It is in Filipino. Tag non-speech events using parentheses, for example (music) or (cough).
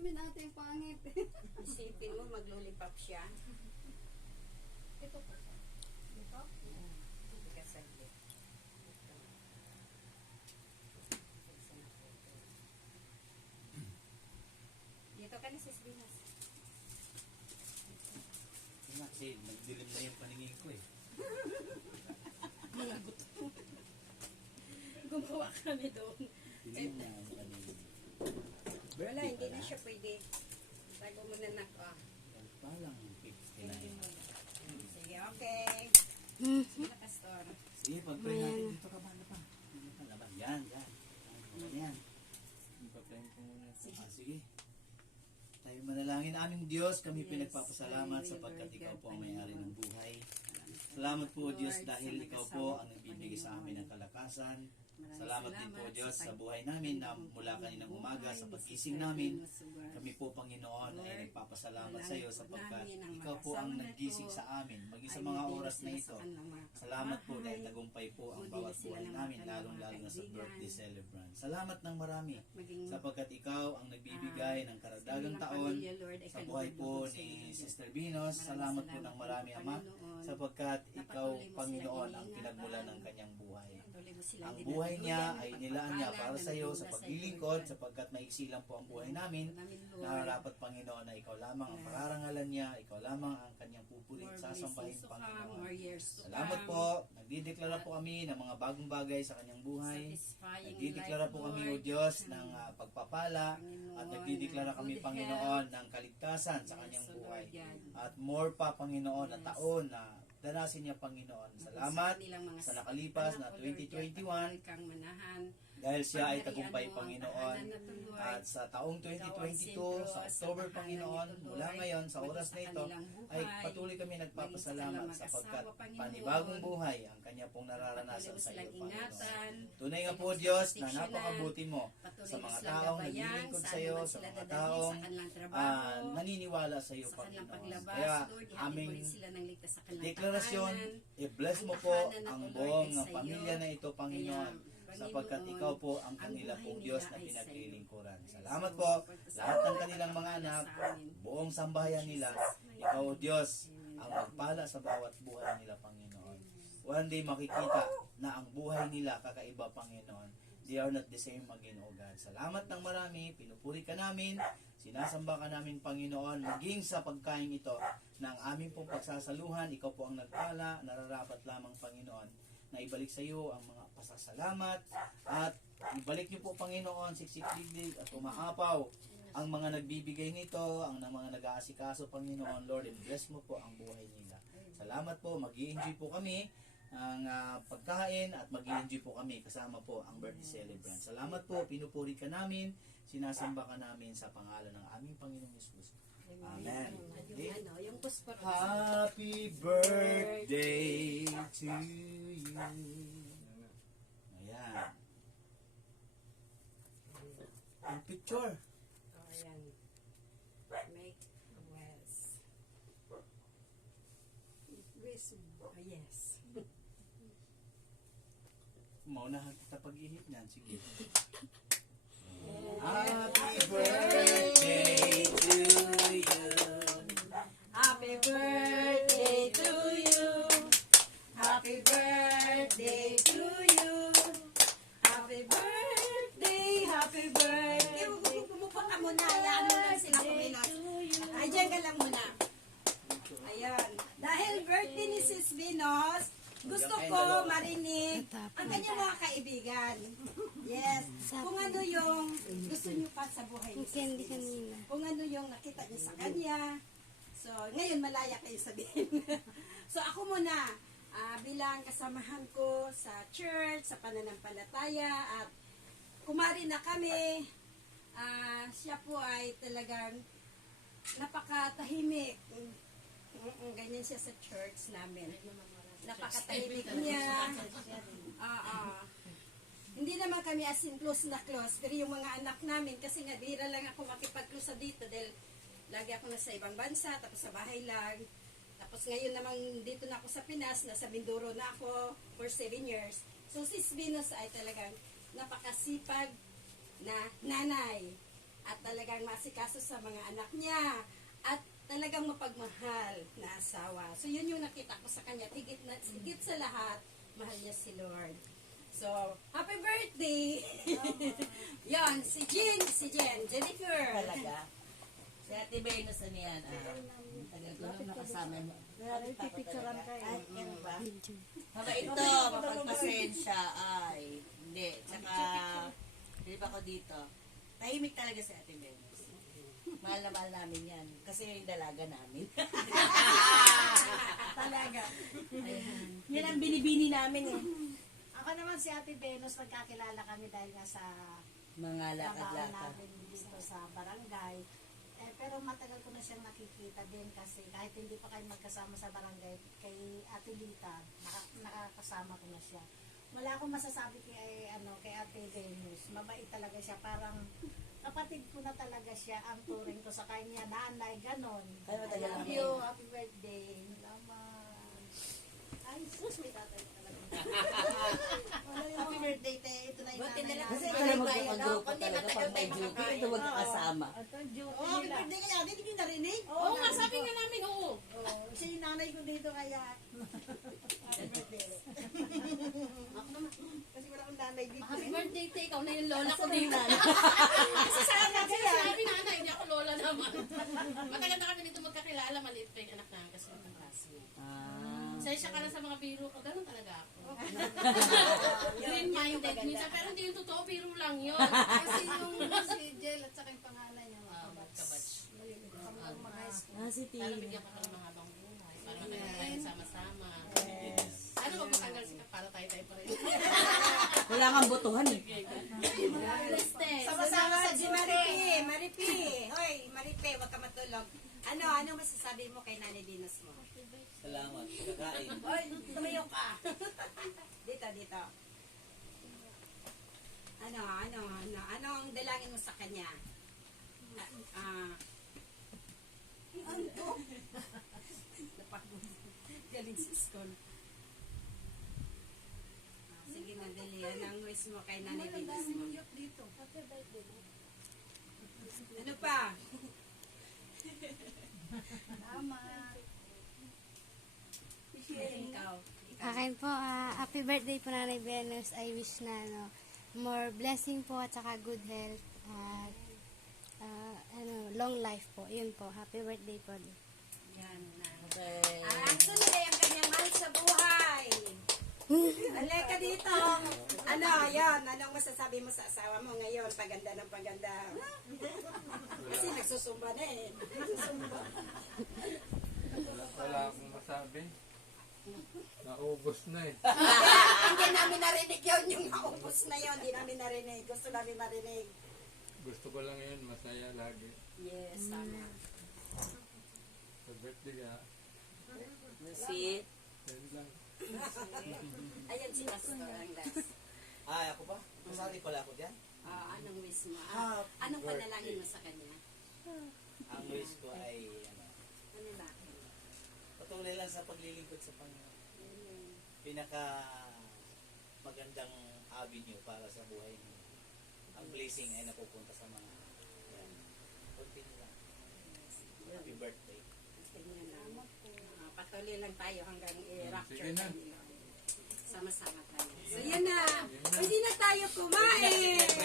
sabihin natin yung pangit. (laughs) Isipin mo, maglulipap siya. Ito po. Dito? Hindi ka saglit. Ito. Isa na po ito. Dito ka na, sis Venus. Nga, Kasi nagdilim na yung paningin ko eh. Gumawa kami doon. Dilim na ang paningin. Wala, hindi na siya pwede. Tago mo na nak. Yan Palang 59. Sige, okay. Hmm. Sige na, Pastor. Sige, pag-pray natin dito ka ba? Ano pa? Ano pa? Laban. Yan, yan. Yan, yan. Pagkain ko muna. Ah, sige. Tayo manalangin. Aming Diyos, kami pinagpapasalamat sapagkat ikaw po ang may-ari ng buhay. Salamat po Diyos dahil ikaw po ang nagbibigay sa amin ng kalakasan. Salamat din po Diyos sa buhay namin na mula kaninang umaga sa pagkising namin. Kami po Panginoon ay nagpapasalamat sa iyo sapagkat ikaw po ang naggising sa amin maging sa mga oras na ito. Salamat po dahil tagumpay po ang bawat buhay namin lalong-lalo na sa birthday celebrant. Salamat ng marami sapagkat ikaw ang nagbibigay ng karagdagang taon sa buhay po ni Sister Venus. Salamat po ng marami Ama sapagkat ikaw Panginoon ang pinagmula ng kanyang buhay. Ang buhay niya ay nilaan niya para sa iyo sa paglilingkod sapagkat maiksi lang po ang buhay namin. Nararapat Panginoon na ikaw lamang ang pararangalan niya, ikaw lamang ang kanyang pupulit sasambahin Panginoon. Salamat po. Nagdideklara po kami ng mga bagong bagay sa kanyang buhay. Nagdideklara po kami, O Diyos, ng ah, pagpapala at nagdideklara kami, Panginoon, ng kaligtasan sa kanyang buhay. At more pa, Panginoon, na taon na danasin niya, Panginoon. Salamat sa nakalipas na 2021 kang manahan. Dahil siya ay tagumpay, Panginoon. At sa taong 2022, sa October, Panginoon, mula ngayon, sa oras na ito, ay patuloy kami nagpapasalamat sapagkat panibagong buhay ang kanya pong nararanasan sa iyo, Panginoon. Tunay nga po, Diyos, na napakabuti mo sa mga taong naglilingkod sa iyo, sa mga taong ah, naniniwala sa iyo, Panginoon. Kaya aming deklarasyon, i-bless mo po ang buong pamilya na ito, Panginoon. Sapagkat ikaw po ang kanila pong Diyos na pinaglilingkuran. Salamat po. Lahat ng kanilang mga anak, buong sambahayan nila, ikaw, O Diyos, ang magpala sa bawat buhay nila, Panginoon. One day makikita na ang buhay nila kakaiba, Panginoon. They are not the same again, O God. Salamat ng marami, pinupuri ka namin, sinasamba ka namin, Panginoon, maging sa pagkain ito ng aming pong pagsasaluhan, ikaw po ang nagpala, nararapat lamang, Panginoon, na ibalik sa iyo ang mga pasasalamat at ibalik niyo po, Panginoon, siksik-liglig at umaapaw ang mga nagbibigay nito, ang ng mga nag-aasikaso, Panginoon, Lord, and bless mo po ang buhay nila. Salamat po, mag enjoy po kami ang ah, pagkain at mag enjoy po kami kasama po ang birthday celebrant. Salamat po, pinupuri ka namin, sinasamba ka namin sa pangalan ng aming Panginoong Yesus. Amen. Ano. Happy birthday to you. Ayan. Ang picture. Oh, ayan. Make West. West. Oh, yes. Maunahan kita pag-ihip niyan. Sige. (laughs) Happy birthday Ay, dyan ka lang muna. Ayan. Dahil birthday ni Sis Venus, gusto ko marinig ang kanyang mga kaibigan. Yes. Kung ano yung gusto niyo pa sa buhay ni Sis Venus. Kung ano yung nakita niyo sa kanya. So, ngayon malaya kayo sabihin. (laughs) so, ako muna, ah, bilang kasamahan ko sa church, sa pananampalataya, at kumari na kami, ah, siya po ay talagang napakatahimik. Mm, mm, mm, ganyan siya sa church namin. Napakatahimik niya. (laughs) Ah, ah. Hindi naman kami as in close na close, pero yung mga anak namin, kasi nga, bihira lang ako makipag-close sa dito dahil lagi ako nasa ibang bansa, tapos sa bahay lang. Tapos ngayon naman dito na ako sa Pinas, nasa Mindoro na ako for seven years. So sis Venus ay talagang napakasipag na nanay. At talagang masikaso sa mga anak niya at talagang mapagmahal na asawa. So yun yung nakita ko sa kanya. Higit, na, higit sa lahat, mahal niya si Lord. So, happy birthday! (laughs) Yan, si Jen, si Jen, Jennifer. Talaga. Si Ate Venus ano yan? Ah, tagal ko nang nakasama mo. Pipicturean ka eh. Ay, yan ba? Haba ito, mapagpasensya. Ay, hindi. Tsaka, hindi pa ako dito. Tahimik talaga si Ate Venus. Mahal na mahal namin yan. Kasi yung dalaga namin. (laughs) Talaga. yan ang binibini namin eh. Ako naman si Ate Venus, nagkakilala kami dahil nga sa Mga lakad-lakad. namin dito sa barangay. Eh, pero matagal ko na siyang nakikita din kasi kahit hindi pa kayo magkasama sa barangay, kay Ate Lita, naka, nakakasama ko na siya. Wala akong masasabi kay, ano, kay Ate Venus. Mabait talaga siya. Parang kapatid ko na talaga siya ang turing ko sa kanya. Nanay, ganon. I love na you. Happy birthday. Salamat. Ay, sus, may tatay na talaga. (laughs) Happy birthday, te. Ito na yung Buti na nanay Kasi ikaw lang magkakagrupo ano? Kundi talaga matagal pag may tayo duty. makakain. Ito. Ito, joke Oh, happy birthday kaya, hindi nyo narinig? Oo Oo nga, nga, sabi nga namin, oo. Oh, siya yung nanay ko dito kaya. (laughs) Happy birthday. (laughs) Ako naman. Kasi wala akong nanay dito. Happy birthday, te. Ikaw na yung lola ko dito. (laughs) Kasi sa akin, sinasabi na, hindi ako lola naman. Matagal na kami dito magkakilala, maliit pa yung anak namin kasi mga classmate. Ah. Sensya ka na sa mga biro ko, ganun talaga ako. (laughs) Green-minded minsan, pero hindi yung totoo, biro lang yun. Kasi yung si Jel at saka yung pangalan niya, mga Ah, kabats. kabats. Kami mga high school. Ah, si Tina. bigyan ka pa ng mahabang Wala kang botohan eh. Sama-sama sa si Maripi. Maripi. Hoy, Maripi, wag ka matulog. Ano, ano masasabi mo kay Nanay Dinos mo? Salamat. Kakain. Hoy, tumayo ka. (laughs) dito, dito. Ano, ano, ano, ano ang dalangin mo sa kanya? Ah, ah, ano to? Napagod. Galing sa school. Ah, Sige na, dali. Anong wish mo kay Nanay Dinos mo? dito. Happy birthday. Ano pa? Salamat. Ikaw. Akin po, ah, happy birthday po Nanay Venus. I wish na ano, more blessing po at saka good health at ah, ano, long life po. Yun po, happy birthday po. Yan na. Okay. Ang sunod ay ang kanyang mahal sa buhay. Aleka dito. Ano, yan. Anong masasabi mo sa asawa mo ngayon? Paganda ng paganda. Kasi nagsusumba na eh. Nagsusumba. Wala, wala akong masabi. Naubos na eh. Hindi namin narinig yun. Yung naubos na yun. Hindi namin narinig. Gusto namin marinig. Gusto ko lang yun, masaya lagi. Yes, tama. Sa birthday ka, Sweet. yan lang. (laughs) Ayan si Pastor ang last. Ay, ako ba? Masali pala ako dyan. Ah, anong wish mo? Ah, Ah, anong panalangin mo sa kanya? Ang wish ko ay ano, Ano ba? patuloy lang sa paglilingkod sa Panginoon. Pinaka magandang avenue para sa buhay mo. Ang blessing ay napupunta sa mga yan. Continue lang. Happy birthday. Ah, patuloy lang tayo hanggang i-rapture Sige na. tayo. Sama-sama tayo. So, yan na. Pwede na tayo kumain.